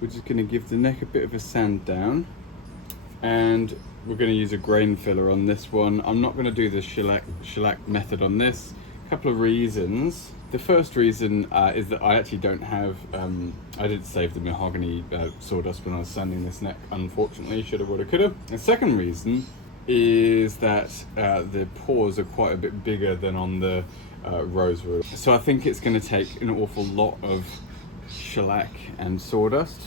we're just going to give the neck a bit of a sand down, and we're going to use a grain filler on this one. I'm not going to do the shellac method on this. A couple of reasons. The first reason is that I actually don't have, I didn't save the mahogany sawdust when I was sanding this neck, unfortunately. Shoulda, woulda, coulda. The second reason is that the pores are quite a bit bigger than on the rosewood. So I think it's going to take an awful lot of shellac and sawdust.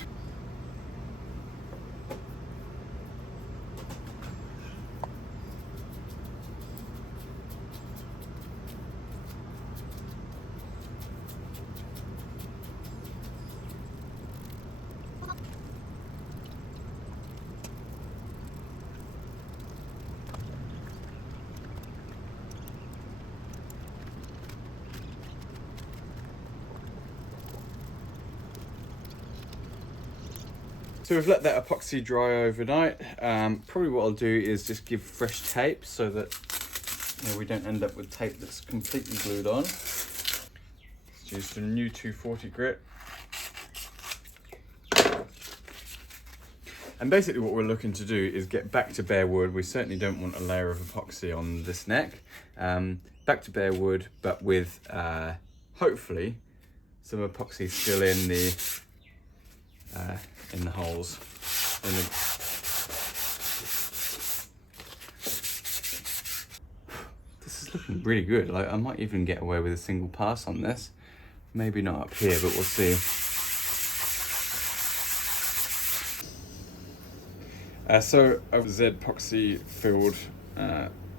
So we've let that epoxy dry overnight. Probably what I'll do is just give fresh tape so that we don't end up with tape that's completely glued on. Let's use some new 240 grit. And basically what we're looking to do is get back to bare wood. We certainly don't want a layer of epoxy on this neck. Back to bare wood, but with hopefully some epoxy still in the holes. This is looking really good. Like, I might even get away with a single pass on this. Maybe not up here, but we'll see. So I've Z epoxy filled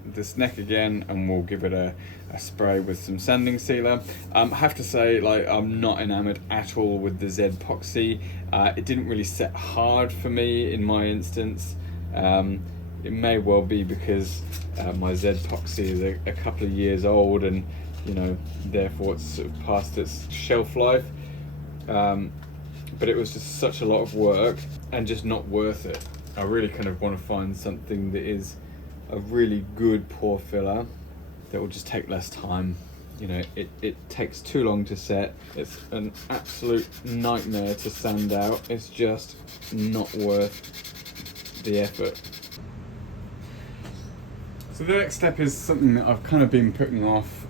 this neck again, and we'll give it a spray with some sanding sealer. I have to say, like, I'm not enamored at all with the Z epoxy. It didn't really set hard for me in my instance. It may well be because my Z epoxy is a couple of years old, and therefore it's sort of past its shelf life. But it was just such a lot of work and just not worth it. I really kind of want to find something that is a really good pore filler that will just take less time. It takes too long to set. It's an absolute nightmare to sand out. It's just not worth the effort. So the next step is something that I've kind of been putting off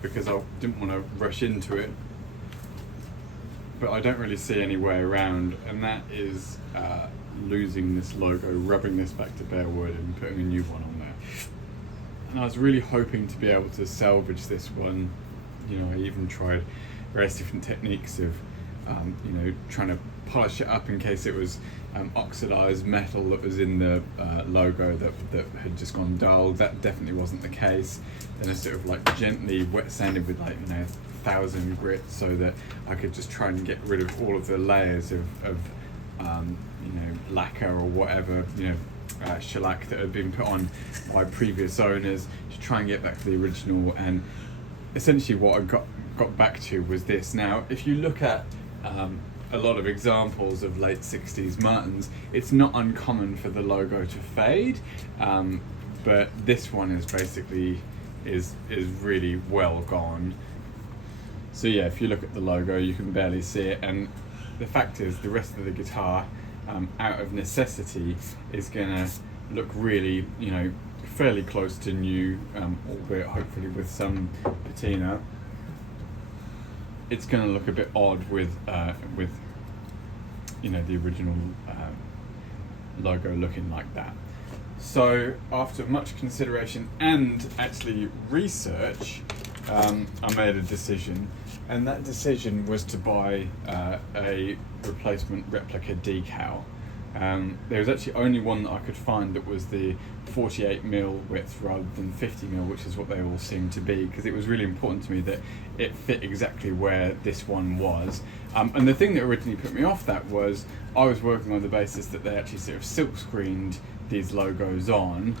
because I didn't want to rush into it, but I don't really see any way around, and that is losing this logo, rubbing this back to bare wood and putting a new one on there. And I was really hoping to be able to salvage this one. I even tried various different techniques of trying to polish it up in case it was oxidized metal that was in the logo that had just gone dull. That definitely wasn't the case. Then I sort of like gently wet sanded with 1,000 grit so that I could just try and get rid of all of the layers of lacquer or whatever, shellac that had been put on by previous owners, to try and get back to the original. And essentially what I got back to was this. Now, if you look at a lot of examples of late 60s Martins, it's not uncommon for the logo to fade, but this one is basically is really well gone. So yeah, if you look at the logo, you can barely see it, and the fact is the rest of the guitar, out of necessity, is gonna look really, fairly close to new, albeit hopefully with some patina. It's gonna look a bit odd with the original logo looking like that. So after much consideration and actually research, I made a decision, and that decision was to buy a replacement replica decal. There was actually only one that I could find that was the 48mm width rather than 50mm, which is what they all seem to be, because it was really important to me that it fit exactly where this one was. And the thing that originally put me off that was I was working on the basis that they actually sort of silk screened these logos on,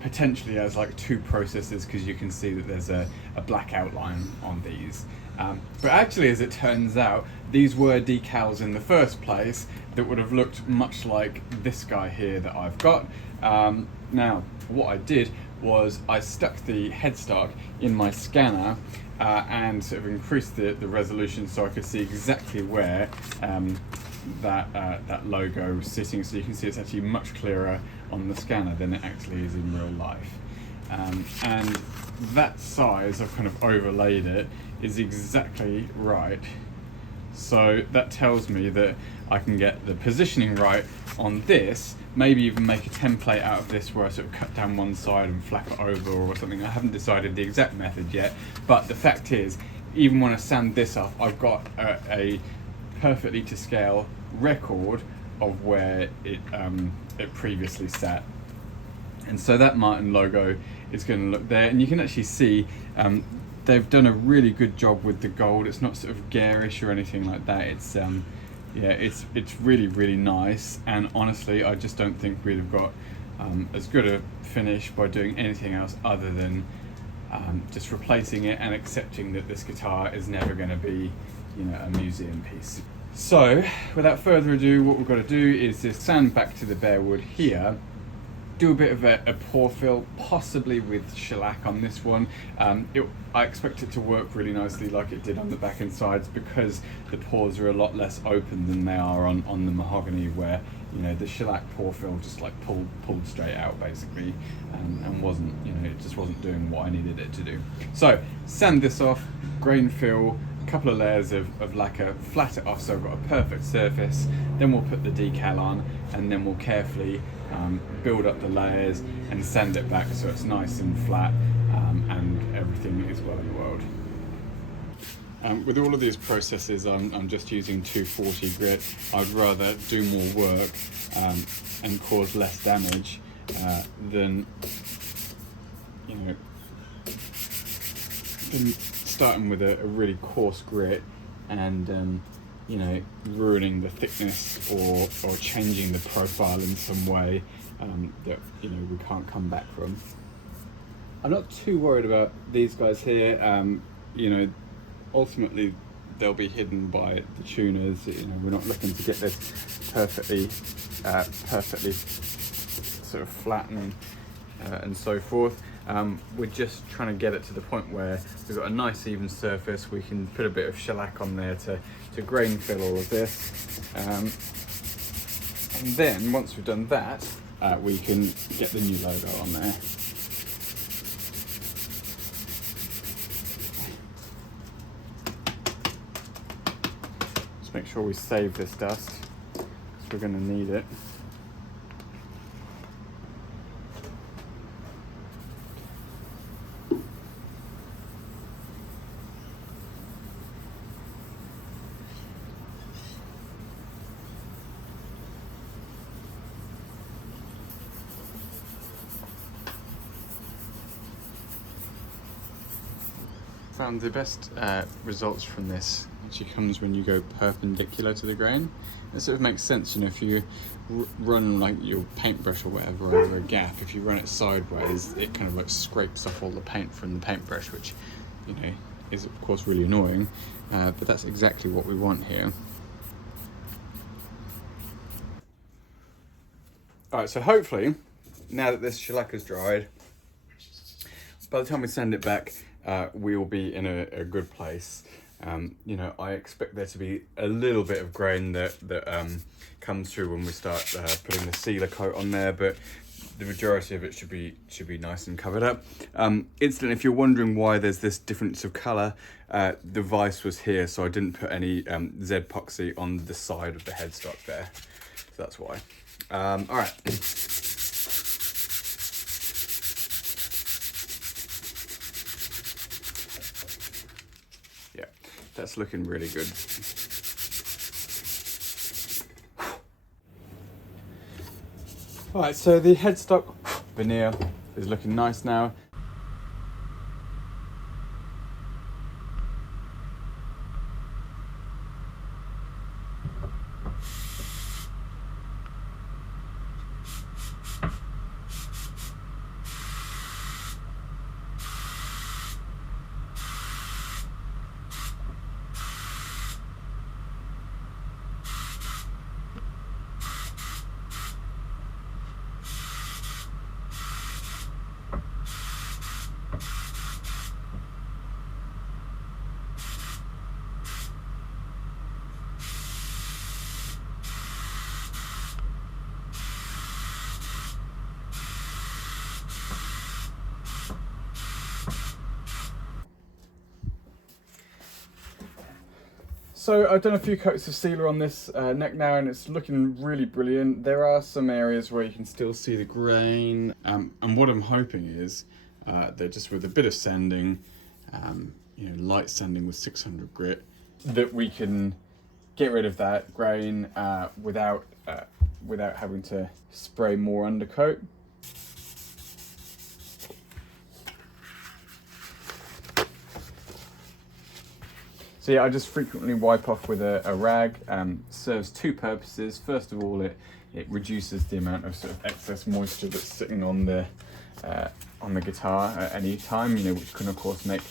potentially as like two processes, because you can see that there's a black outline on these. But actually, as it turns out, these were decals in the first place that would have looked much like this guy here that I've got. Now, what I did was I stuck the headstock in my scanner and sort of increased the resolution so I could see exactly where that logo was sitting. So you can see it's actually much clearer on the scanner than it actually is in real life. And that size, I've kind of overlaid it, is exactly right. So that tells me that I can get the positioning right on this, maybe even make a template out of this where I sort of cut down one side and flap it over or something. I haven't decided the exact method yet, but the fact is, even when I sand this off, I've got a perfectly to scale record of where it previously sat. And so that Martin logo is going to look there, and you can actually see they've done a really good job with the gold. It's not sort of garish or anything like that. It's yeah, it's really, really nice. And honestly, I just don't think we'd have got as good a finish by doing anything else other than just replacing it and accepting that this guitar is never going to be, you know, a museum piece. So without further ado, what we've got to do is just sand back to the bare wood here, do a bit of a pore fill, possibly with shellac on this one. I expect it to work really nicely like it did on the back and sides, because the pores are a lot less open than they are on the mahogany, where, you know, the shellac pore fill just like pulled straight out basically, and wasn't, you know, it just wasn't doing what I needed it to do. So sand this off, grain fill, a couple of layers of lacquer, flat it off so I've got a perfect surface, then we'll put the decal on, and then we'll carefully build up the layers and sand it back so it's nice and flat, and everything is well oiled. With all of these processes, I'm just using 240 grit. I'd rather do more work and cause less damage than, you know, than starting with a really coarse grit and you know, ruining the thickness or changing the profile in some way that, you know, we can't come back from. I'm not too worried about these guys here. You know, ultimately they'll be hidden by the tuners. You know, we're not looking to get this perfectly sort of flattened and so forth. We're just trying to get it to the point where we've got a nice even surface. We can put a bit of shellac on there to grain fill all of this, and then once we've done that, we can get the new logo on there. Just make sure we save this dust, because we're going to need it. Found the best results from this actually comes when you go perpendicular to the grain. It sort of makes sense, you know, if you run like your paintbrush or whatever over a gap, if you run it sideways, it kind of like scrapes off all the paint from the paintbrush, which, you know, is of course really annoying, but that's exactly what we want here. Alright, so hopefully, now that this shellac has dried, by the time we send it back, we'll be in a good place. You know, I expect there to be a little bit of grain that comes through when we start putting the sealer coat on there, but the majority of it should be nice and covered up. Incidentally, if you're wondering why there's this difference of colour, the vise was here, so I didn't put any Z-epoxy on the side of the headstock there, so that's why. All right. That's looking really good. All right, so the headstock veneer is looking nice now. So I've done a few coats of sealer on this neck now, and it's looking really brilliant. There are some areas where you can still see the grain, and what I'm hoping is that just with a bit of sanding, light sanding with 600 grit, that we can get rid of that grain without having to spray more undercoat. So yeah, I just frequently wipe off with a rag. Serves two purposes. First of all, it reduces the amount of sort of excess moisture that's sitting on the guitar at any time, which can of course make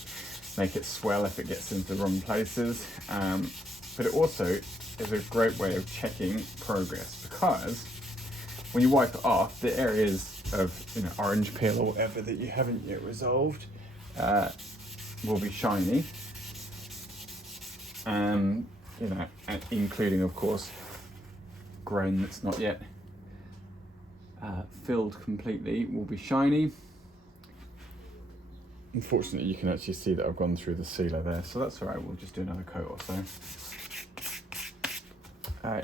it swell if it gets into the wrong places. But it also is a great way of checking progress, because when you wipe it off, the areas of orange peel or whatever that you haven't yet resolved will be shiny. And including of course grain that's not yet filled completely will be shiny. Unfortunately, you can actually see that I've gone through the sealer there, so that's all right. We'll just do another coat or so.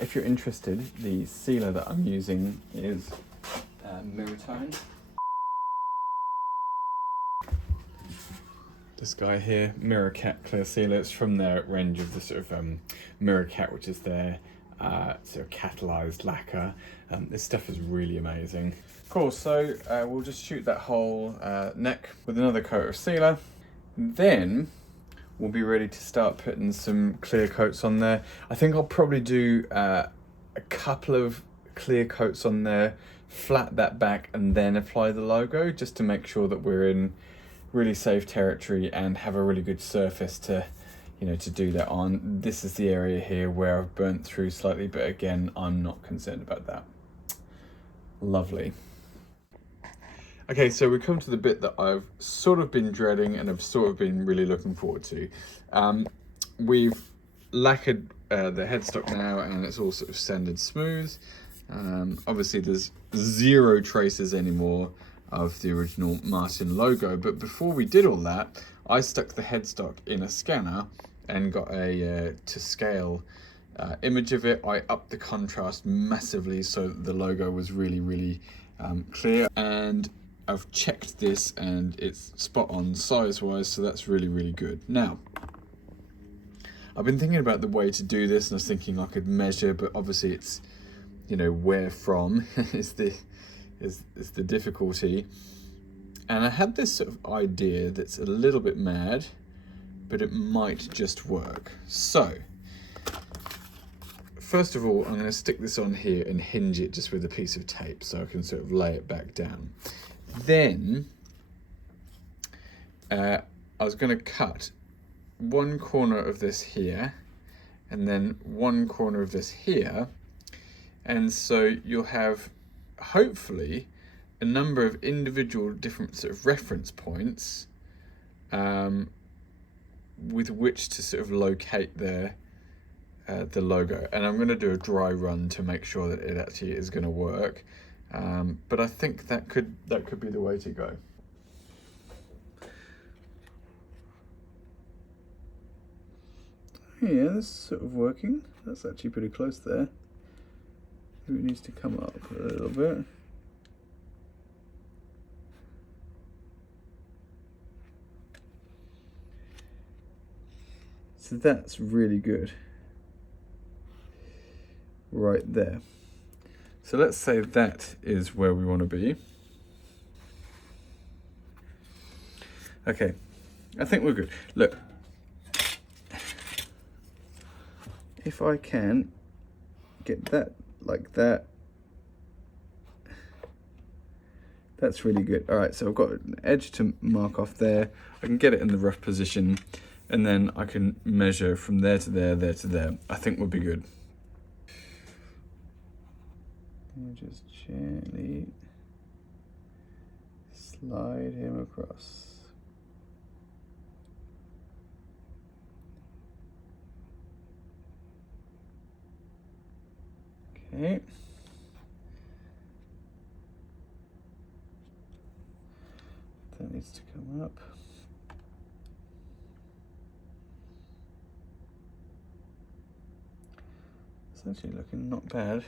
If you're interested, the sealer that I'm using is Mirror Tone. This guy here, Mirror Cat Clear Sealer. It's from their range of the sort of Mirror Cat, which is their sort of catalyzed lacquer. This stuff is really amazing. Cool, so we'll just shoot that whole neck with another coat of sealer. Then we'll be ready to start putting some clear coats on there. I think I'll probably do a couple of clear coats on there, flat that back, and then apply the logo, just to make sure that we're in really safe territory and have a really good surface to do that on. This is the area here where I've burnt through slightly, but again, I'm not concerned about that. Lovely. Okay, so we come to the bit that I've sort of been dreading and I've sort of been really looking forward to. We've lacquered the headstock now, and it's all sort of sanded smooth. Obviously there's zero traces anymore of the original Martin logo, but before we did all that, I stuck the headstock in a scanner and got a to scale image of it. I upped the contrast massively so that the logo was really clear, and I've checked this and it's spot on size wise, so that's really good. Now, I've been thinking about the way to do this, and I was thinking I could measure, but obviously it's where from is the difficulty. And I had this sort of idea that's a little bit mad, but it might just work. So first of all, I'm going to stick this on here and hinge it just with a piece of tape so I can sort of lay it back down. Then I was going to cut one corner of this here and then one corner of this here, and so you'll have hopefully a number of individual different sort of reference points with which to sort of locate the logo. And I'm going to do a dry run to make sure that it actually is going to work, but I think that could be the way to go. Yeah, this is sort of working. That's actually pretty close there. It needs to come up a little bit. So that's really good. Right there. So let's say that is where we want to be. Okay, I think we're good. Look, if I can get that like that, that's really good. All right, so I've got an edge to mark off there. I can get it in the rough position, and then I can measure from there to there, there to there. I think we'll be good. Just gently slide him across. Okay. That needs to come up. It's actually looking not bad.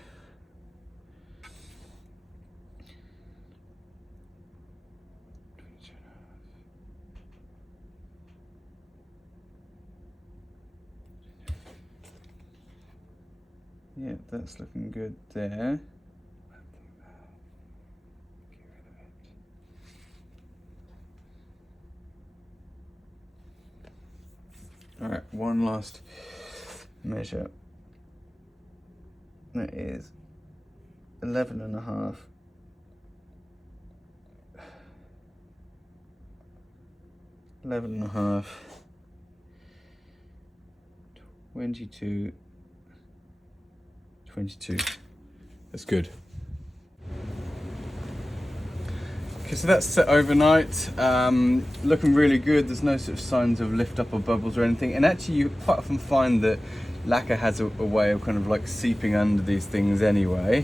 Yeah, that's looking good there. All right, one last measure. That is 11.5. 11.5. 22. 22. That's good. Okay, so that's set overnight. Looking really good. There's no sort of signs of lift up or bubbles or anything. And actually, you quite often find that lacquer has a way of kind of like seeping under these things anyway.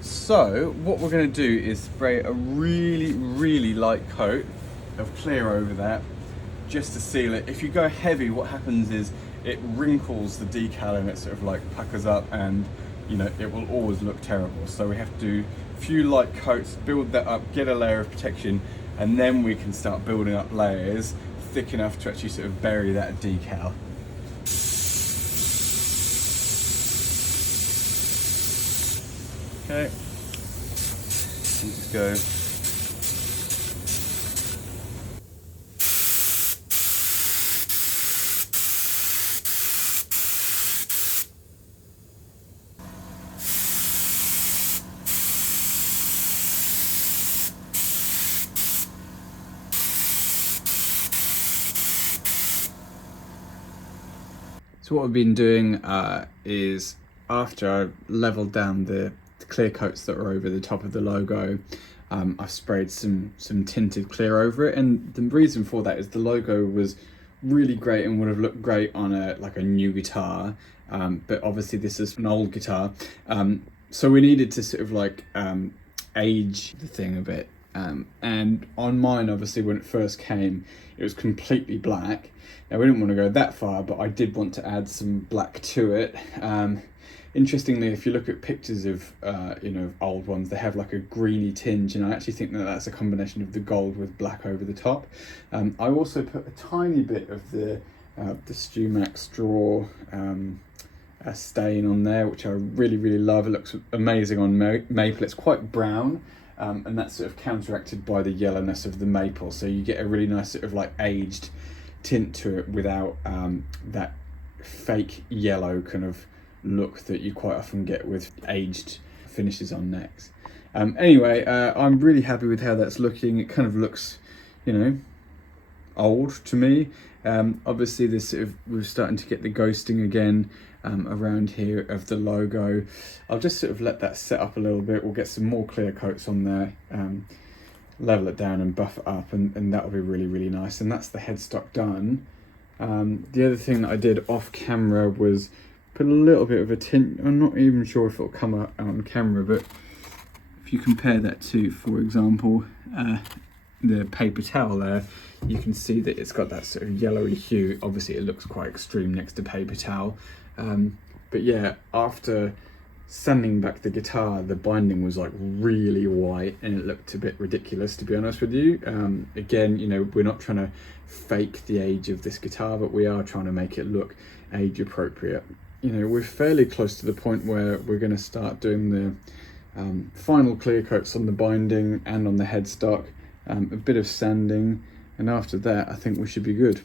So what we're going to do is spray a really, really light coat of clear over that, just to seal it. If you go heavy, what happens is it wrinkles the decal and it sort of like puckers up, and you know, it will always look terrible. So we have to do a few light coats, build that up, get a layer of protection, and then we can start building up layers thick enough to actually sort of bury that decal. Okay, let's go. So what I've been doing is, after I've leveled down the clear coats that are over the top of the logo, I've sprayed some tinted clear over it, and the reason for that is the logo was really great and would have looked great on a new guitar, but obviously this is an old guitar, so we needed to sort of like age the thing a bit, and on mine, obviously when it first came, it was completely black. Now we didn't want to go that far, but I did want to add some black to it. Interestingly, if you look at pictures of old ones, they have like a greeny tinge, and I actually think that that's a combination of the gold with black over the top. I also put a tiny bit of the Stumac straw stain on there, which I really, really love. It looks amazing on maple. It's quite brown, and that's sort of counteracted by the yellowness of the maple, so you get a really nice sort of like aged tint to it without that fake yellow kind of look that you quite often get with aged finishes on necks. Anyway, I'm really happy with how that's looking. It kind of looks, you know, old to me. Obviously this sort of, we're starting to get the ghosting again around here of the logo. I'll just sort of let that set up a little bit. We'll get some more clear coats on there, level it down and buff it up, and that'll be really, really nice. And that's the headstock done. The other thing that I did off camera was put a little bit of a tint. I'm not even sure if it'll come out on camera, but if you compare that to, for example, the paper towel there, you can see that it's got that sort of yellowy hue. Obviously it looks quite extreme next to paper towel, but yeah, after sanding back the guitar, the binding was like really white and it looked a bit ridiculous, to be honest with you. Again, you know, we're not trying to fake the age of this guitar, but we are trying to make it look age appropriate. You know, we're fairly close to the point where we're going to start doing the final clear coats on the binding and on the headstock, a bit of sanding, and after that I think we should be good.